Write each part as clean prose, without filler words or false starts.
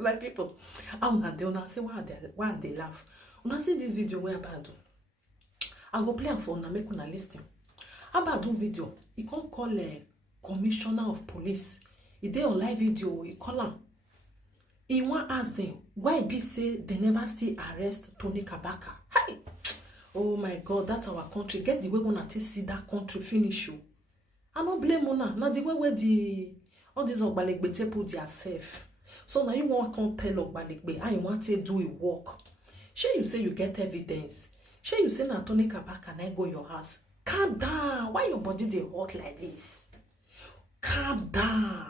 Like people, I wanna say why they laugh. When I see this video where about do, I go play am for una make una listen. About do video, he can't call a commissioner of police. He dey on live video, he call am. He want ask them why be say they never still arrest Tony Kabaka. Hi! Oh my God, that's our country. Get the way when I see that country finish you. I don't blame una. Now the way where all these Ogbeti put their self. So now you want to tell Ogbeti how you want to do a work. Sure you say you get evidence. Sure you say na Tony Kabaka and I go your house. Calm down. Why your body dey hot like this? Calm down.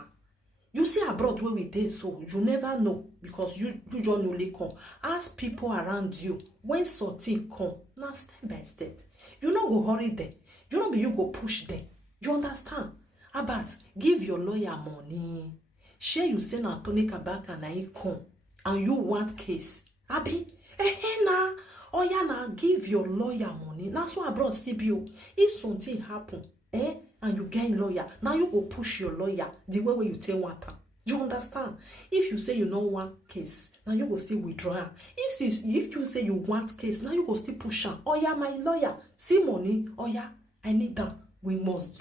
You see abroad where we did, so you never know because you just only come. Ask people around you when something come. Now step by step. You not go hurry them. You not be you go push them. You understand? About give your lawyer money. Share you say na Tony Kabaka na he come and you want case. Abi? Na. Oh yeah, now give your lawyer money. That's why abroad still be you. If something happen, and you get a lawyer, now you go push your lawyer the way where you tell one time. You understand? If you say you don't want case, now you go still withdraw. If you say you want case, now you go still push am. Oh yeah, my lawyer, see money. Oh yeah, I need that. We must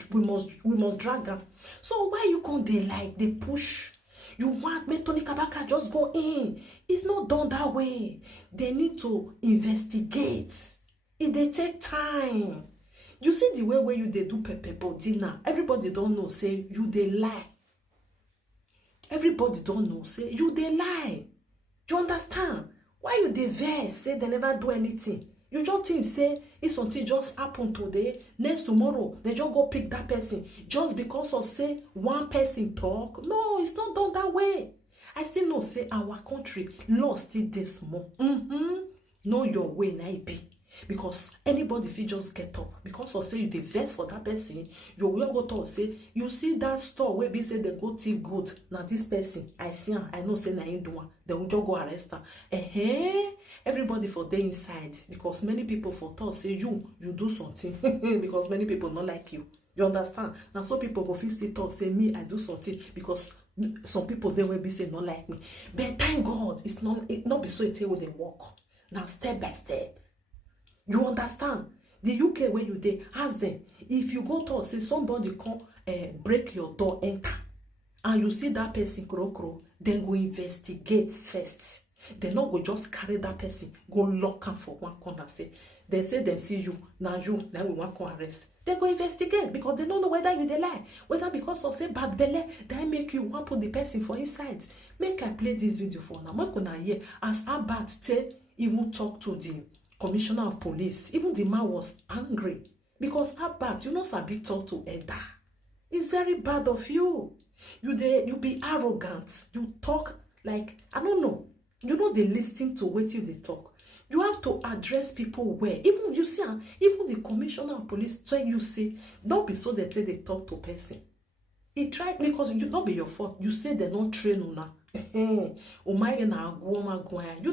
drag her. So why you can't they like they push? You want me Tony Kabaka just go in? It's not done that way. They need to investigate. They take time. You see the way where you they do pepper body now. Everybody don't know say you they lie. Everybody don't know say you they lie. You understand? Why you they vex say they never do anything? You just think say if something just happen today, next tomorrow they just go pick that person just because of say one person talk. No, it's not done that way. I still know say our country lost it this small. Know your way na it be. Because anybody if you just get up because of say you dey vex for that person, you will go talk say you see that store where be say they go thief good. Now this person I see him, I know say na him do one. They will just go arrest her. Everybody for day inside because many people for thought say you do something because many people not like you. You understand? Now some people go feel still talk say me I do something because some people they will be say not like me. But thank God it not be so it will they walk. Now step by step. You understand? The UK where you dey ask them if you go to say somebody come break your door enter and you see that person crow, then go investigate first. They not go just carry that person go lock am for one corner say they say they see you now we want to arrest. They go investigate because they don't know whether you dey lie, whether because of say bad belle they make you want put the person for inside. Make I play this video for now. Make una hear as Abat even talk to the commissioner of police. Even the man was angry because Abat, you know, sabi talk to Eda. It's very bad of you. You be arrogant. You talk like I don't know. You know they listen to what you they talk. You have to address people well. Even you see, even the commissioner of police tell you say, don't be so that they talk to person. He tried because you not be your fault. You say they don't train una. You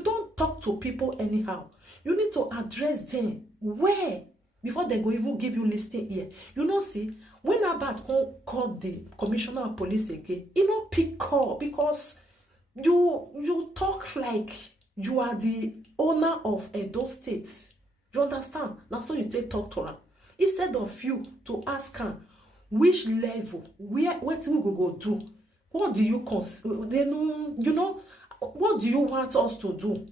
don't talk to people anyhow. You need to address them where before they go even give you listing here. You know, see, when Abat called the commissioner of police again, you know, pick call because you talk like you are the owner of Edo State. You understand? Now so you take talk to her. Instead of you to ask her which level, what we go do, what do you you know, what do you want us to do?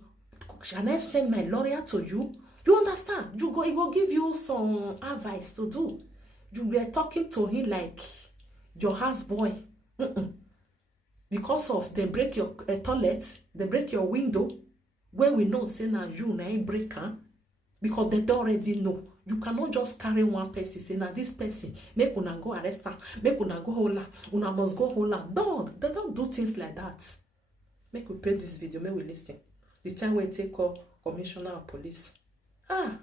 Can I send my lawyer to you? You understand? He go give you some advice to do. You were talking to him like your houseboy. Because of they break your toilet, they break your window. When we know say now you na break because they don't already know. You cannot just carry one person say now this person make una go arrest her, make una go hold her, una must go hold her. No, they don't do things like that. Make we play this video, make we listen. The time we take call commissioner of police. Wow.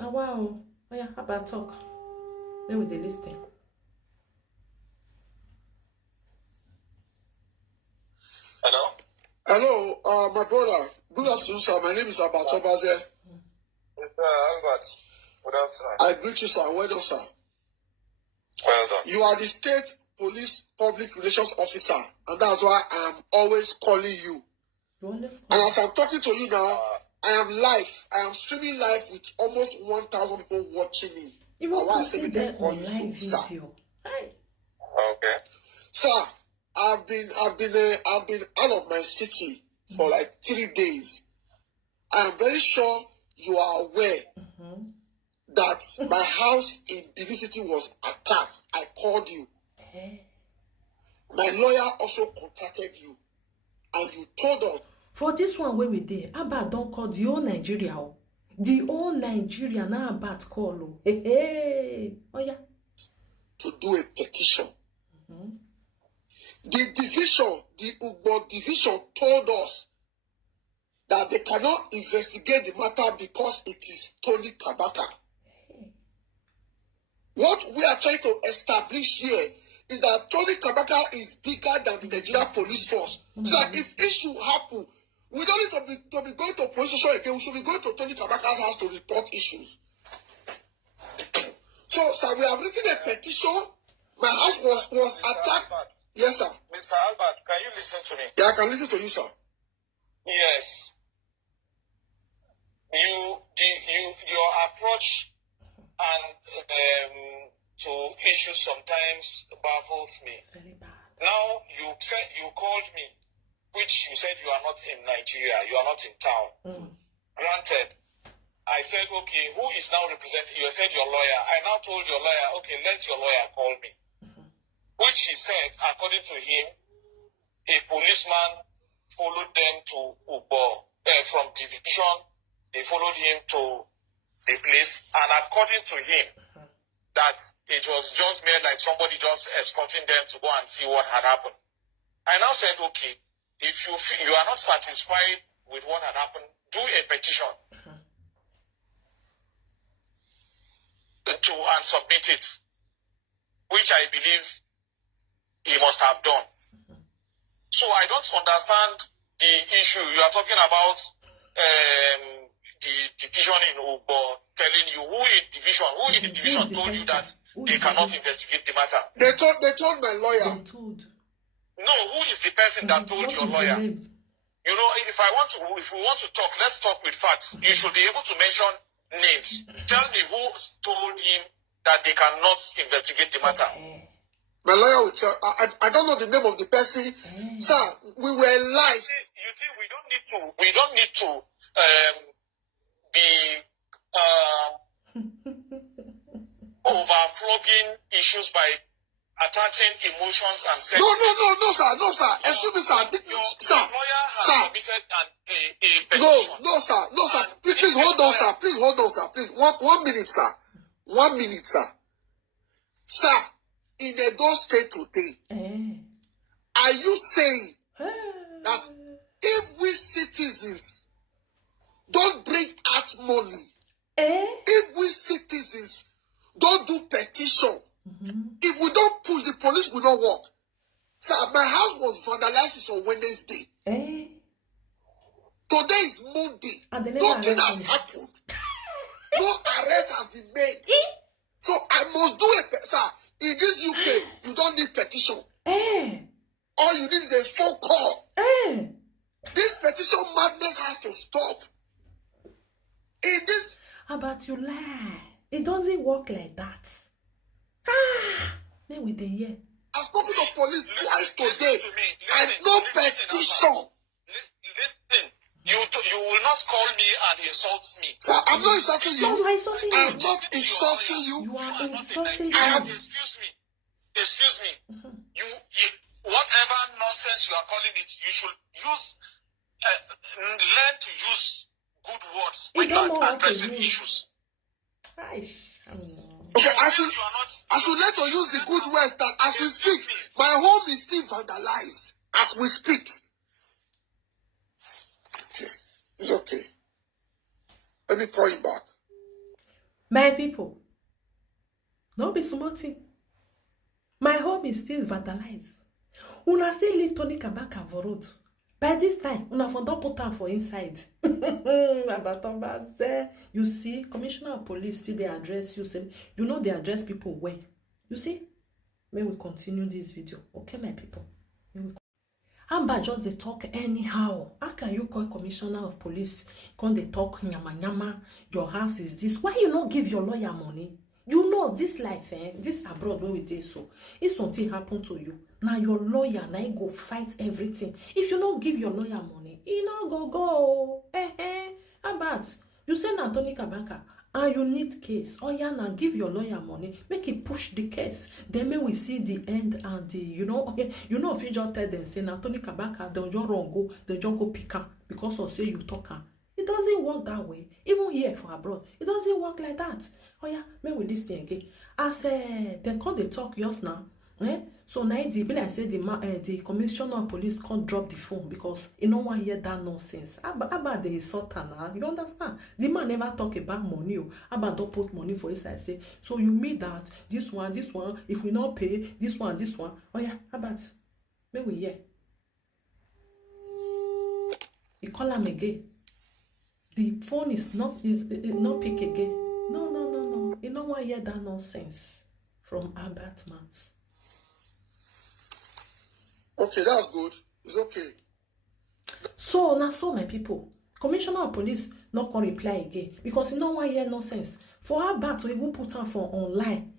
Oh yeah, how about talk? Then we dey listen. Hello? Hello, my brother. Good afternoon, sir. My name is Obazee. Yes, sir, Albert. Good afternoon. I greet you, sir. Well done, sir. Well done. You are the state police public relations officer, and that's why I am always calling you And as I'm talking to you now, I am live. I am streaming live with almost 1,000 people watching me. Even I say posting they them call on you live sir. video. Hi. Okay. Sir, I've been out of my city for like 3 days. I am very sure you are aware that my house in Benin City was attacked. I called you. My lawyer also contacted you, and you told us. For this one where we there, Abba don't call the whole Nigeria. The whole Nigeria now about call. Hey. Oh yeah. To do a petition. The division, the Ugbo division told us that they cannot investigate the matter because it is Tony Kabaka. What we are trying to establish here is that Tony Kabaka is bigger than the Nigeria police force. So that if issue happen, we don't need to be going to police station again. We should be going to Tony Kabaka's house to report issues. So, sir, we have written a petition. My house was attacked. Albert. Yes, sir. Mr. Albert, can you listen to me? Yeah, I can listen to you, sir. Yes. Your approach and to issues sometimes baffles me. It's very bad. Now you said you called me, which you said you are not in Nigeria, you are not in town. Granted, I said, okay, who is now representing you? I said your lawyer. I now told your lawyer, okay, let your lawyer call me. Which he said, according to him, a policeman followed them to Ubo, from division. They followed him to the place, and according to him, that it was just made like somebody just escorting them to go and see what had happened. I now said, okay, if you are not satisfied with what had happened, do a petition and submit it, which I believe he must have done. So I don't understand the issue. You are talking about the division in Ubo telling you who in the division told you that they cannot investigate the matter. They told my lawyer. They told. No, who is the person that told your lawyer? You know, if we want to talk, let's talk with facts. You should be able to mention names. Tell me who told him that they cannot investigate the matter. My lawyer will tell. I don't know the name of the person. Sir, we were live. You see, we don't need to be overflogging issues by attaching emotions and sentiments. No, sir. Excuse me, sir. Your lawyer has submitted a petition. No, sir. Please hold on, sir. Please, 1 minute, sir. 1 minute, sir. Sir, in Edo State today, are you saying that if we citizens don't bring out money, if we citizens don't do petition, if we don't push, the police will not work? Sir, my house was vandalized on Wednesday. Today is Monday. Nothing has happened. No arrest has been made. So I must do it, sir. In this UK, you don't need petition. All you need is a phone call. This petition madness has to stop. In this... How about you lie? It doesn't work like that. Then we the year. I've spoken to police twice today. And no petition. Listen. You will not call me and insult me. Sir, I'm not insulting you. You are insulting you. I'm not insulting you. You are insulting him. Excuse me. You whatever nonsense you are calling it, you should learn to use good words when you are addressing issues. Okay, I should learn to use the good words that as we speak, my home is still vandalized as we speak. Okay, it's okay. Let me call you back. My people, don't be smarting. My home is still vandalized. Una still leave Tony Kabaka for road. By this time, una for don't put her for inside. You see, Commissioner of Police still they address you. Say, you know they address people well. You see? May we continue this video. Okay, my people. Aba just they talk anyhow. How can you call commissioner of police? Come they talk nyama nyama? Your house is this. Why you not give your lawyer money? You know this life, this abroad where we did so. If something happen to you, now your lawyer now go fight everything. If you not give your lawyer money, he not go. About you say na Tony Kabaka and you need case. Oh yeah, now give your lawyer money, make it push the case. Then may we see the end and the if you just tell them say na Tony Kabaka, they'll just run go, they'll just go pick up because of say you talk her. It doesn't work that way. Even here for abroad, it doesn't work like that. Oh yeah, may we listen again. As they call the talk just now. So now the be like say the commissioner of police can't drop the phone because he don't want to hear that nonsense. About the insulter now, you understand? The man never talk about money. About don't put money for his side. Say so you mean that this one, if we not pay this one. Oh yeah, about may we hear. He call him again. The phone is not pick again. No. You don't want to hear that nonsense from Albert Mats. Okay, that's good. It's okay. So now, my people, commissioner of police not gonna reply again because you know why hear nonsense. For Abba to even put her for online,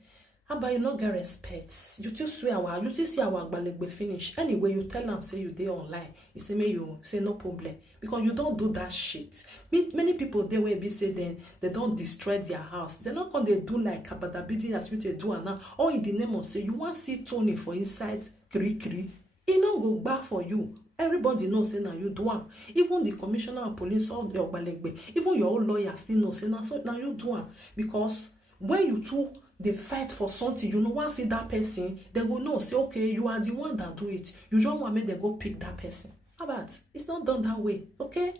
Abba you not get respect. You just see our gbalegbe finish. Anyway, you tell them say you dey online. You say me you say no problem because you don't do that shit. Many people they will be say they don't destroy their house. They're not gonna do like kabadabidi as you they do now. Or in the name of say you want see Tony for inside kiri. He no go back for you. Everybody knows say now you do one. Even the commissioner of police or your Balegbe, even your own lawyer still knows say now you do one. Because when you two they fight for something, you know, once see that person, they will know say okay, you are the one that do it. You don't want me to go pick that person. How about it's not done that way, okay?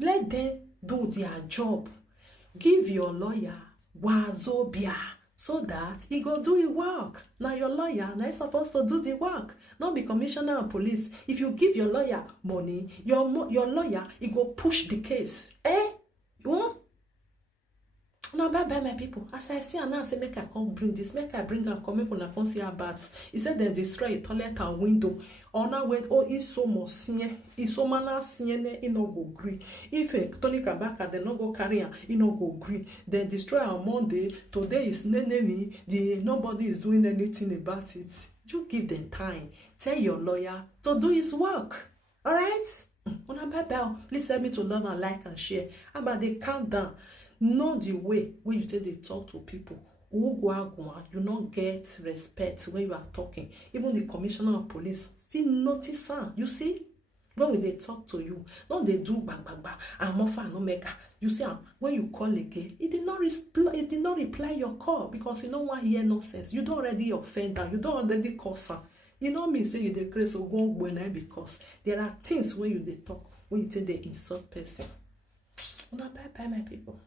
Let them do their job. Give your lawyer wazobia. So that he go do his work. Now your lawyer now is supposed to do the work. Not be commissioner of police. If you give your lawyer money, your lawyer he go push the case. You want? Now bye my people. As I see now, I say make I come bring this, make I bring and come make una come see about. He said they destroy a toilet and window. Or now when it's so much it's so mana he no go agree. If Tony Kabaka they no go carry him, he no go agree. They destroy on Monday. Today is nene. Nobody is doing anything about it. You give them time. Tell your lawyer to do his work. Alright? Una bye. Please help me to love and like and share. About they count down. Know the way when you say they talk to people. You not get respect when you are talking. Even the commissioner of police still notice her. You see, when they talk to you, don't they do bang and offer no mega. You see, when you call again, it did not reply your call because you don't want to hear nonsense. You don't already offend her. You don't already curse her. You know me say you dey crazy so go because there are things when you they talk when you say they insult person. Bye my people.